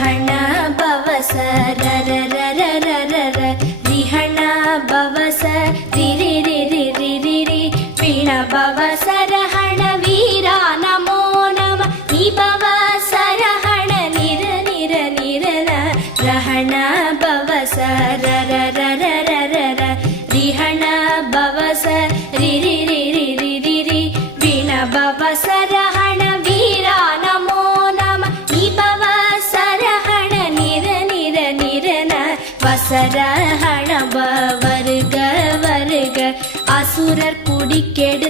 ரஹண பவச ரர ரர ரர ர ரிஹண பவச ரிரி ரிரி ரிரி ரி வீண பவச ரஹண வீரா நமோ நம நிபவச ரஹண நிர நிர நிரன ரஹண பவச ரர ரர ரர ர ரிஹண பவச ரிரி ரிரி ரிரி ரி வீண பவச ரஹண வீரா நமோ நம நிபவச ரஹண நிர நிர நிரன வசரஹண வருக வருக அசுரர் குடிக்கெடு